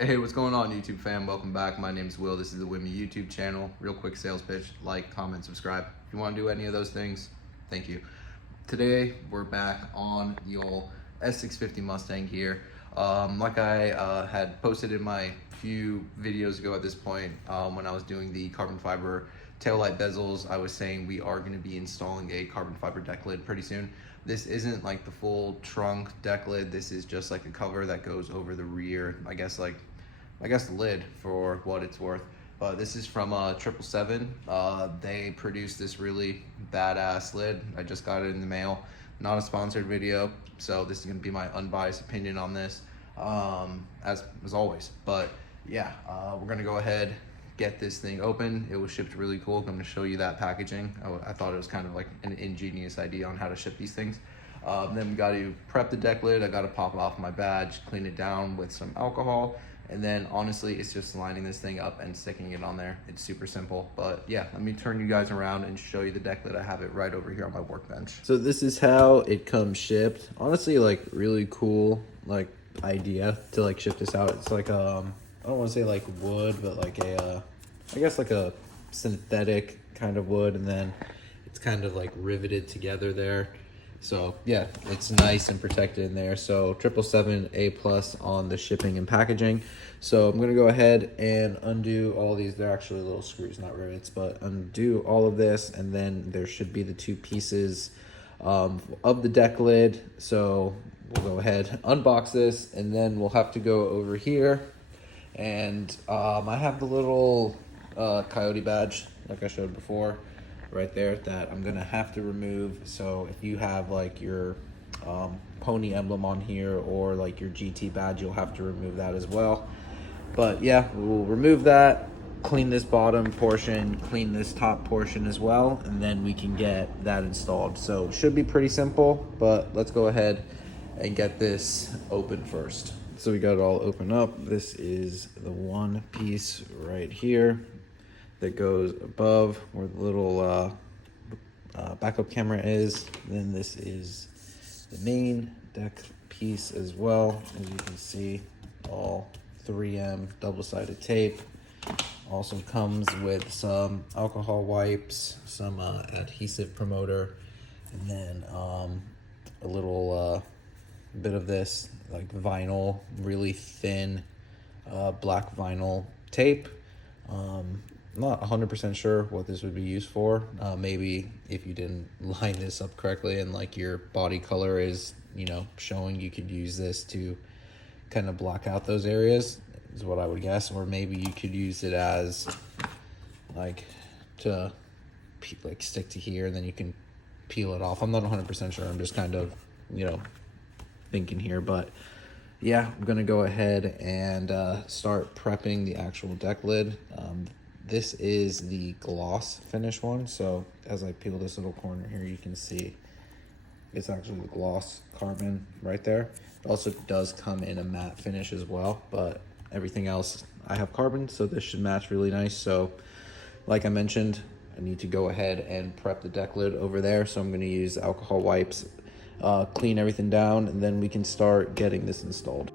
Hey, what's going on, YouTube fam? Welcome back. My name's Will. This is the Wimmy YouTube channel. Real quick sales pitch: like, comment, subscribe. If you want to do any of those things, thank you. Today we're back on the old S650 Mustang here. Like I had posted in my few videos ago at this point, when I was doing the carbon fiber taillight bezels, I was saying we are going to be installing a carbon fiber deck lid pretty soon. This isn't like the full trunk deck lid. This is just like a cover that goes over the rear, I guess the lid, for what it's worth. This is from 777. They produced this really badass lid. I just got it in the mail. Not a sponsored video, so this is gonna be my unbiased opinion on this, as always. But yeah, we're gonna go ahead, get this thing open. It was shipped really cool. I'm gonna show you that packaging. I thought it was kind of like an ingenious idea on how to ship these things. Then we got to prep the deck lid. I got to pop off my badge, clean it down with some alcohol, and then honestly it's just lining this thing up and sticking it on there. It's super simple. But yeah, let me turn you guys around and show you the deck lid. I have it right over here on my workbench. So this is how it comes shipped. Honestly, like, really cool like idea to like ship this out. It's like I don't want to say like wood, but like a I guess like a synthetic kind of wood, and then it's kind of like riveted together there. So yeah, it's nice and protected in there. So 777 A+ on the shipping and packaging. So I'm gonna go ahead and undo all these. They're actually little screws, not rivets, but undo all of this, and then there should be the two pieces of the deck lid. So we'll go ahead, unbox this, and then we'll have to go over here. And I have the little coyote badge, like I showed before, right there, that I'm gonna have to remove. So if you have like your pony emblem on here or like your GT badge, you'll have to remove that as well. But yeah, we'll remove that, clean this bottom portion, clean this top portion as well, and then we can get that installed. So it should be pretty simple, but let's go ahead and get this open first. So we got it all open up. This is the one piece right here that goes above where the little backup camera is. Then this is the main deck piece as well. As you can see, all 3M double-sided tape. Also comes with some alcohol wipes, some adhesive promoter, and then a little bit of this like vinyl, really thin black vinyl tape. I'm not 100% sure what this would be used for. Maybe if you didn't line this up correctly and like your body color is, you know, showing, you could use this to kind of block out those areas, is what I would guess. Or maybe you could use it as like to like stick to here, and then you can peel it off. I'm not 100% sure. I'm just kind of, you know, thinking here. But yeah, I'm gonna go ahead and start prepping the actual deck lid. This is the gloss finish one, so as I peel this little corner here, you can see it's actually the gloss carbon right there. It also does come in a matte finish as well, but everything else I have carbon, so this should match really nice. So like I mentioned, I need to go ahead and prep the deck lid over there, so I'm going to use alcohol wipes, clean everything down, and then we can start getting this installed.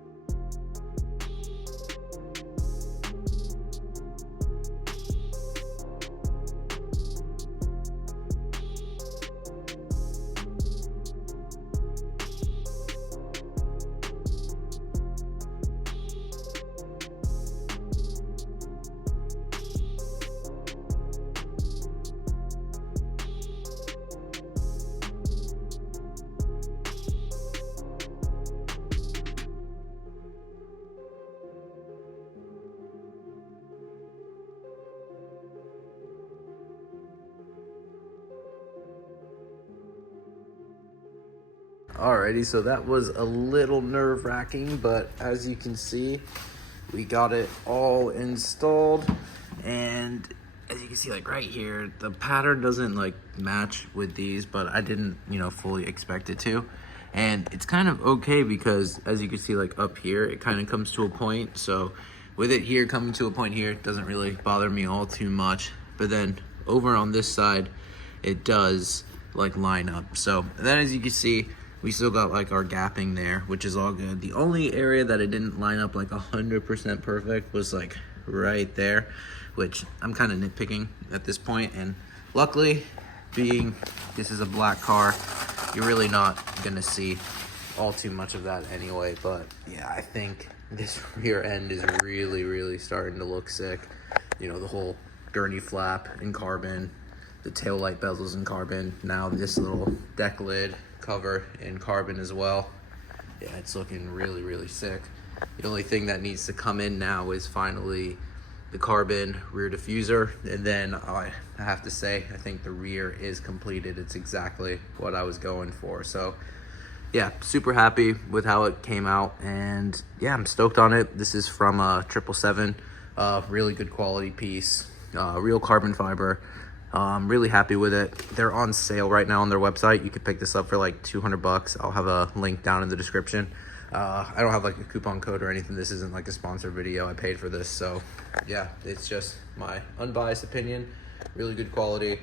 Alrighty, so that was a little nerve-wracking, but as you can see, we got it all installed. And as you can see, like right here, the pattern doesn't like match with these, but I didn't, you know, fully expect it to. And it's kind of okay because as you can see, like up here, it kind of comes to a point. So with it here coming to a point here, it doesn't really bother me all too much. But then over on this side, it does like line up. So then as you can see, We still got like our gapping there, which is all good. The only area that it didn't line up like 100% perfect was like right there, which I'm kind of nitpicking at this point. And luckily, being this is a black car, you're really not gonna see all too much of that anyway. But yeah, I think this rear end is really starting to look sick. You know, the whole gurney flap in carbon, the tail light bezels in carbon, now this little deck lid cover in carbon as well. Yeah, it's looking really sick. The only thing that needs to come in now is finally the carbon rear diffuser, and then I have to say I think the rear is completed. It's exactly what I was going for. So yeah, super happy with how it came out, and yeah, I'm stoked on it. This is from 777, really good quality piece, real carbon fiber. I'm really happy with it. They're on sale right now on their website. You could pick this up for like 200 bucks. I'll have a link down in the description. I don't have like a coupon code or anything. This isn't like a sponsored video. I paid for this. So yeah, it's just my unbiased opinion. Really good quality,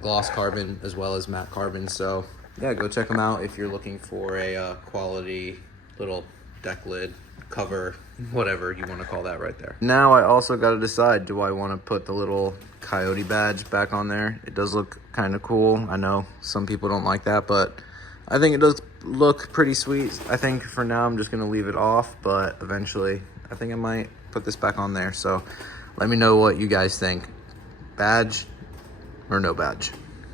gloss carbon as well as matte carbon. So yeah, go check them out if you're looking for a quality little deck lid cover, whatever you want to call that right there. Now I also got to decide, do I want to put the little coyote badge back on there? It does look kind of cool. I know some people don't like that, but I think it does look pretty sweet. I think for now I'm just going to leave it off, but eventually I think I might put this back on there. So let me know what you guys think. Badge or no badge?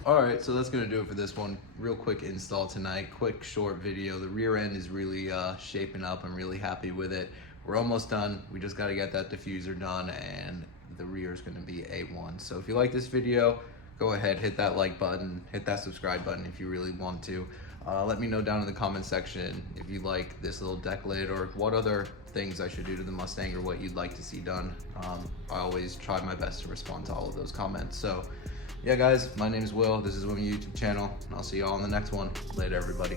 All right, so that's gonna do it for this one. Real quick install tonight, quick short video. The rear end is really shaping up. I'm really happy with it. We're almost done. We just gotta get that diffuser done, and the rear is gonna be A1. So if you like this video, go ahead, hit that like button, hit that subscribe button if you really want to. Let me know down in the comment section if you like this little deck lid or what other things I should do to the Mustang or what you'd like to see done. I always try my best to respond to all of those comments. So yeah, guys, my name is Will. This is Women YouTube channel, and I'll see you all in the next one. Later, everybody.